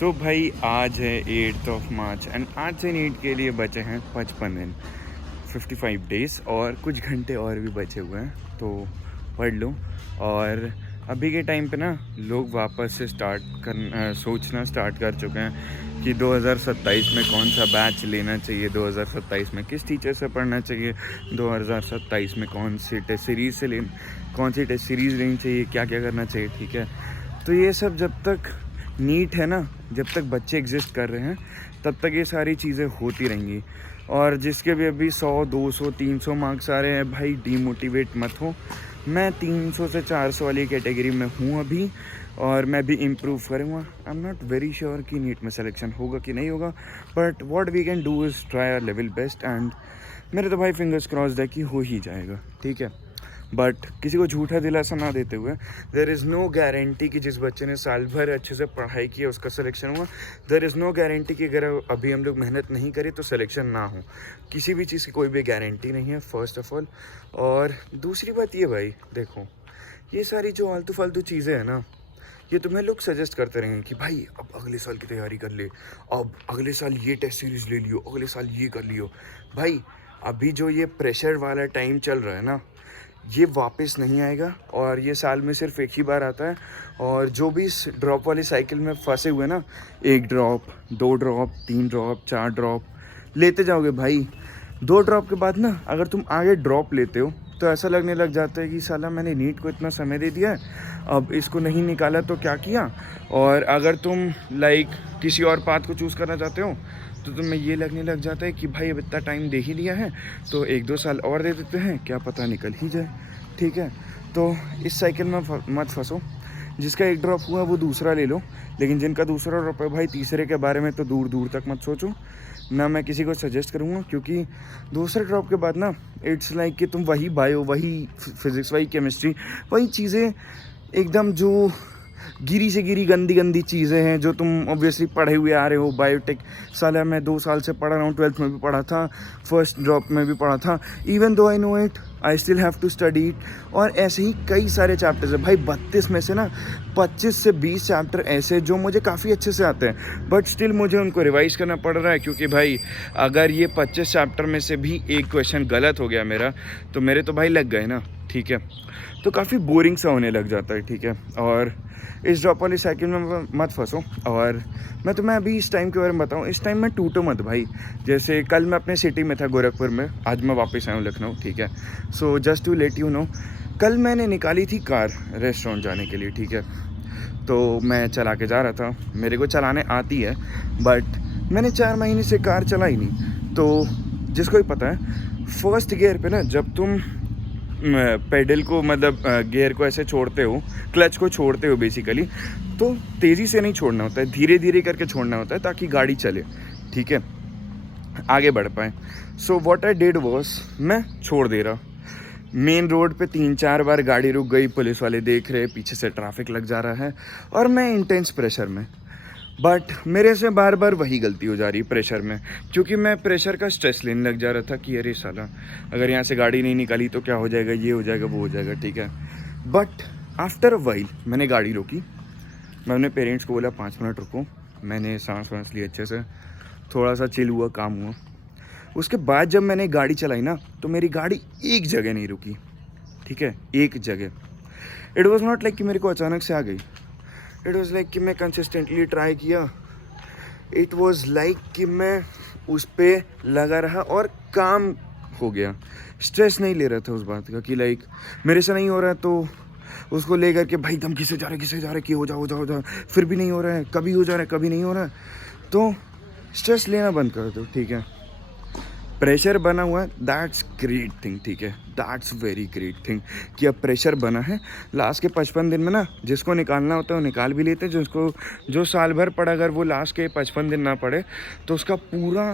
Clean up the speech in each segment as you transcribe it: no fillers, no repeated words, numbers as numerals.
तो भाई आज है 8 मार्च एंड आज से नीट के लिए बचे हैं 55 दिन 55 डेज़ और कुछ घंटे और भी बचे हुए हैं तो पढ़ लो। और अभी के टाइम पे ना लोग वापस से सोचना स्टार्ट कर चुके हैं कि 2027 में कौन सा बैच लेना चाहिए, 2027 में किस टीचर से पढ़ना चाहिए, 2027 में कौन सी टेस्ट सीरीज़ लेनी चाहिए, क्या क्या करना चाहिए। ठीक है, तो ये सब जब तक नीट है ना, जब तक बच्चे एग्जिस्ट कर रहे हैं तब तक ये सारी चीज़ें होती रहेंगी। और जिसके भी अभी 100 200 300 मार्क्स आ रहे हैं, भाई डीमोटिवेट मत हो। मैं 300 से 400 वाली कैटेगरी में हूँ अभी और मैं भी इम्प्रूव करूँगा। I am not very sure कि नीट में सिलेक्शन होगा कि नहीं होगा, but what we can do is try our level best and मेरे तो भाई फिंगर्स क्रॉस्ड है कि हो ही जाएगा। ठीक है, बट किसी को झूठा दिलासा ना देते हुए, देयर इज़ नो गारंटी कि जिस बच्चे ने साल भर अच्छे से पढ़ाई की उसका सिलेक्शन हुआ। देयर इज़ नो गारंटी कि अगर अभी हम लोग मेहनत नहीं करें तो सिलेक्शन ना हो। किसी भी चीज़ की कोई भी गारंटी नहीं है, फर्स्ट ऑफ ऑल। और दूसरी बात ये भाई देखो, ये सारी जो आलतू फालतू चीज़ें हैं ना, ये तुम्हें लोग सजेस्ट करते रहेंगे कि भाई अब अगले साल की तैयारी कर ले, अब अगले साल ये टेस्ट सीरीज़ ले लियो, अगले साल ये कर लियो। भाई अभी जो ये प्रेशर वाला टाइम चल रहा है ना, ये वापस नहीं आएगा और ये साल में सिर्फ एक ही बार आता है। और जो भी इस ड्रॉप वाली साइकिल में फंसे हुए ना, 1 ड्रॉप 2 ड्रॉप 3 ड्रॉप 4 ड्रॉप लेते जाओगे भाई, 2 ड्रॉप के बाद ना अगर तुम आगे ड्रॉप लेते हो तो ऐसा लगने लग जाता है कि साला मैंने नीट को इतना समय दे दिया है, अब इसको नहीं निकाला तो क्या किया। और अगर तुम किसी और पाथ को चूज़ करना चाहते हो तो तुम्हें ये लगने लग जाता है कि भाई अब इतना टाइम दे ही दिया है तो 1-2 साल और दे देते हैं, क्या पता निकल ही जाए। ठीक है, तो इस साइकिल में मत फंसो। जिसका 1 ड्रॉप हुआ वो दूसरा ले लो, लेकिन जिनका दूसरा ड्रॉप है भाई, तीसरे के बारे में तो दूर दूर तक मत सोचो ना। मैं किसी को सजेस्ट करूँगा, क्योंकि दूसरे ड्रॉप के बाद ना इट्स लाइक कि तुम वही बायो, वही फिज़िक्स, वही केमिस्ट्री, वही चीज़ें एकदम जो गिरी से गिरी गंदी गंदी चीज़ें हैं जो तुम ऑब्वियसली पढ़े हुए आ रहे हो। बायोटेक साला मैं 2 साल से पढ़ रहा हूँ, 12th में भी पढ़ा था, फर्स्ट ड्रॉप में भी पढ़ा था। Even though I know it, I still have to study it. और ऐसे ही कई सारे चैप्टर्स हैं भाई, 32 में से ना 25 से 20 चैप्टर ऐसे जो मुझे काफ़ी अच्छे से आते हैं, बट स्टिल मुझे उनको रिवाइज करना पड़ रहा है। क्योंकि भाई अगर ये 25 चैप्टर में से भी एक क्वेश्चन गलत हो गया मेरा, तो मेरे तो भाई लग गए ना। ठीक है, तो काफ़ी बोरिंग सा होने लग जाता है। ठीक है, और इस ड्रॉप वाली साइकिल में मत फंसो। और मैं तुम्हें अभी इस टाइम के बारे में बताऊँ, इस टाइम में टूटो मत भाई। जैसे कल मैं अपने सिटी में था, गोरखपुर में, आज मैं वापस आया हूँ लखनऊ। ठीक है, so just to let you know, कल मैंने निकाली थी कार रेस्टोरेंट जाने के लिए। ठीक है, तो मैं चला के जा रहा था, मेरे को चलाने आती है, बट मैंने 4 महीने से कार चलाई नहीं। तो जिसको ही पता है, फर्स्ट गियर पे ना जब तुम पेडल को मतलब गियर को ऐसे छोड़ते हो, क्लच को छोड़ते हो बेसिकली, तो तेज़ी से नहीं छोड़ना होता है, धीरे धीरे करके छोड़ना होता है ताकि गाड़ी चले। ठीक है, आगे बढ़ पाए। So what I did was, मैं छोड़ दे रहा, मेन रोड पे 3-4 बार गाड़ी रुक गई, पुलिस वाले देख रहे, पीछे से ट्रैफिक लग जा रहा है और मैं इंटेंस प्रेशर में। बट मेरे से बार बार वही गलती हो जा रही प्रेशर में, क्योंकि मैं प्रेशर का स्ट्रेस लेने लग जा रहा था कि अरे साला अगर यहाँ से गाड़ी नहीं निकाली तो क्या हो जाएगा, ये हो जाएगा, वो हो जाएगा। ठीक है, बट आफ्टर अ वाइल मैंने गाड़ी रोकी, मैं अपने पेरेंट्स को बोला 5 मिनट रुको, मैंने सांस वांस ली अच्छे से, थोड़ा सा चिल हुआ, काम हुआ। उसके बाद जब मैंने गाड़ी चलाई ना, तो मेरी गाड़ी एक जगह नहीं रुकी। ठीक है, एक जगह। इट वॉज नॉट लाइक कि मेरे को अचानक से आ गई, इट वॉज़ लाइक कि मैं कंसिस्टेंटली ट्राई किया। इट वॉज़ लाइक कि मैं उस पर लगा रहा और काम हो गया। स्ट्रेस नहीं ले रहा था उस बात का कि मेरे से नहीं हो रहा है तो उसको ले करके भाई दम घिसे जा रहा है कि हो जा, फिर भी नहीं हो रहा है, कभी हो जा रहा है, कभी नहीं हो रहा है। तो स्ट्रेस लेना बंद कर दो। ठीक है, प्रेशर बना हुआ है, दैट्स ग्रेट थिंग। ठीक है, दैट्स वेरी ग्रेट थिंग कि अब प्रेशर बना है। लास्ट के 55 दिन में ना जिसको निकालना होता है वो निकाल भी लेते हैं। जो साल भर पढ़ा, अगर वो लास्ट के 55 दिन ना पढ़े तो उसका पूरा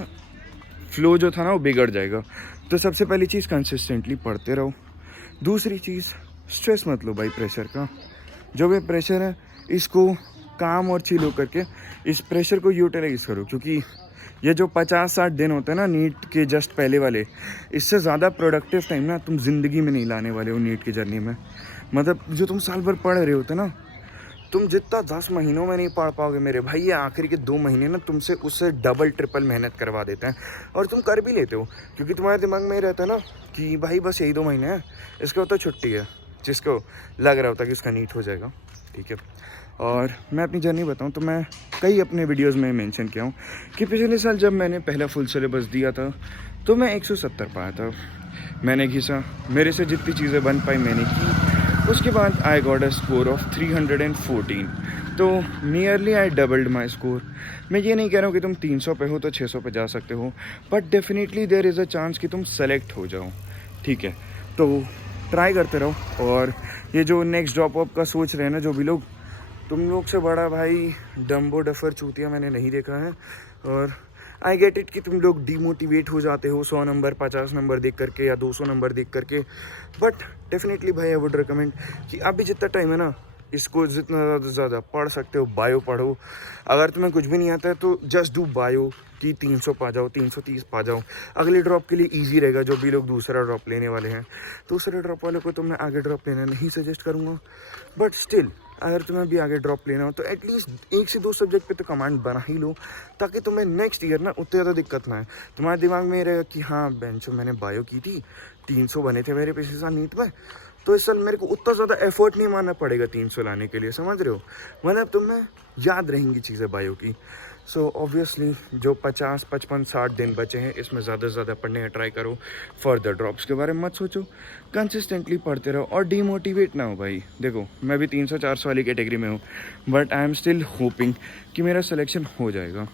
फ्लो जो था ना वो बिगड़ जाएगा। तो सबसे पहली चीज़, कंसिस्टेंटली पढ़ते रहो। दूसरी चीज़, स्ट्रेस मत लो भाई प्रेशर का। जो भी प्रेशर है इसको काम और चिल होकर के इस प्रेशर को यूटिलाइज करो, क्योंकि ये जो 50-60 दिन होते हैं ना नीट के जस्ट पहले वाले, इससे ज़्यादा प्रोडक्टिव टाइम ना तुम ज़िंदगी में नहीं लाने वाले हो नीट की जर्नी में। मतलब जो तुम साल भर पढ़ रहे होते ना, तुम जितना 10 महीनों में नहीं पढ़ पाओगे मेरे भाई, ये आखिर के 2 महीने ना तुमसे उससे डबल ट्रिपल मेहनत करवा देते हैं, और तुम कर भी लेते हो क्योंकि तुम्हारे दिमाग में रहता है ना कि भाई बस यही 2 महीने हैं, इसके बाद तो छुट्टी है, जिसको लग रहा होता कि उसका नीट हो जाएगा, ठीक है। और मैं अपनी जर्नी बताऊं तो मैं कई अपने वीडियोस में मेंशन किया हूं कि पिछले साल जब मैंने पहला फुल सिलेबस दिया था तो मैं 170 पाया था। मैंने घिसा, मेरे से जितनी चीज़ें बन पाई मैंने की। उसके बाद I got a score of 314, तो नियरली आई डबल्ड माई स्कोर। मैं ये नहीं कह रहा हूँ कि तुम 300 पे हो तो 600 पे जा सकते हो, but definitely there is a chance कि तुम सेलेक्ट हो जाओ, ठीक है। तो ट्राई करते रहो। और ये जो नेक्स्ट ड्रॉप अप का सोच रहे हैं ना जो भी लोग, तुम लोग से बड़ा भाई डम्बो डफर चूतिया मैंने नहीं देखा है। और आई गेट इट कि तुम लोग डीमोटिवेट हो जाते हो 100 नंबर 50 नंबर देख करके या 200 नंबर देख करके, बट डेफिनेटली भाई आई वुड रिकमेंड कि अभी जितना टाइम है ना, इसको जितना ज़्यादा पढ़ सकते हो बायो पढ़ो। अगर तुम्हें कुछ भी नहीं आता है तो जस्ट डू बायो कि 300 पा जाओ, 330 पा जाओ। अगले ड्रॉप के लिए इजी रहेगा। जो भी लोग दूसरा ड्रॉप लेने वाले हैं, दूसरे ड्रॉप वाले को तो मैं आगे ड्रॉप लेना नहीं सजेस्ट करूँगा, बट स्टिल अगर तुम्हें भी आगे ड्रॉप लेना हो तो एटलीस्ट 1 से 2 सब्जेक्ट पे तो कमांड बना ही लो, ताकि तुम्हें नेक्स्ट ईयर ना उतनी ज़्यादा दिक्कत ना है। तुम्हारे दिमाग में रहेगा कि हाँ बेंचो मैंने बायो की थी, 300 बने थे मेरे पिछले साल नीट में, तो इस साल मेरे को उतना ज़्यादा एफर्ट नहीं मारना पड़ेगा 300 लाने के लिए, समझ रहे हो। मतलब तुम्हें याद रहेंगी चीज़ें बायो की। सो ऑब्वियसली जो 50, 55, 60 दिन बचे हैं इसमें ज़्यादा से ज़्यादा पढ़ने का ट्राई करो। फर्दर ड्रॉप्स के बारे में मत सोचो, कंसिस्टेंटली पढ़ते रहो और डीमोटिवेट ना हो भाई। देखो मैं भी 300-400 वाली कैटेगरी में हूँ, but I am still hopping कि मेरा सिलेक्शन हो जाएगा,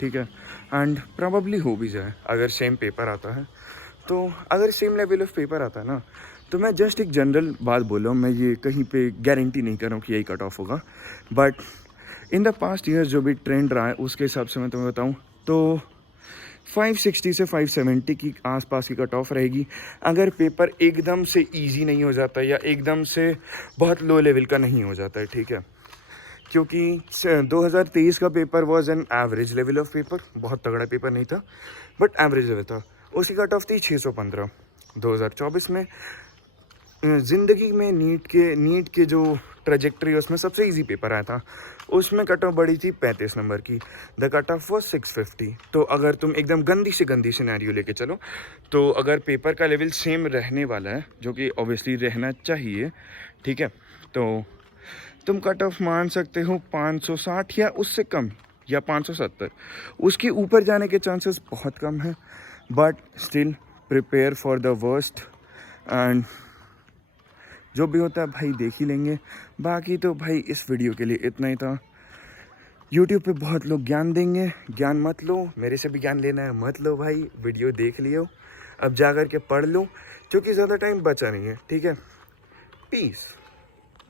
ठीक है। एंड प्रॉबली हो भी जाए अगर सेम पेपर आता है तो। अगर सेम लेवल ऑफ पेपर आता है ना, तो मैं जस्ट एक जनरल बात बोल रहा हूँ, मैं ये कहीं पे गारंटी नहीं कर रहा हूँ कि यही कट ऑफ होगा, but in the past years जो भी ट्रेंड रहा है उसके हिसाब से मैं तुम्हें बताऊँ तो 560 से 570 की आसपास की कट ऑफ रहेगी। अगर पेपर एकदम से इजी नहीं हो जाता या एकदम से बहुत लो लेवल का नहीं हो जाता है, ठीक है। क्योंकि 2023 का paper was an average level of paper, बहुत तगड़ा पेपर नहीं था बट एवरेज लेवल था। उसकी कट ऑफ थी 615। 2024 में ज़िंदगी में नीट के जो ट्रेजेक्ट्री है उसमें सबसे इजी पेपर आया था, उसमें कट ऑफ बढ़ी थी 35 नंबर की। The cut off was 650। तो अगर तुम एकदम गंदी से गंदी सिनेरियो लेके चलो तो अगर पेपर का लेवल सेम रहने वाला है, जो कि ऑब्वियसली रहना चाहिए, ठीक है, तो तुम कट ऑफ मान सकते हो 560 या उससे कम या 570। उसके ऊपर जाने के चांसेस बहुत कम हैं, but still prepare for the worst. And जो भी होता है भाई देख ही लेंगे। बाकी तो भाई इस वीडियो के लिए इतना ही था। यूट्यूब पे बहुत लोग ज्ञान देंगे, ज्ञान मत लो। मेरे से भी ज्ञान लेना है मत लो भाई, वीडियो देख लियो, अब जा कर के पढ़ लो क्योंकि ज़्यादा टाइम बचा नहीं है, ठीक है। पीस।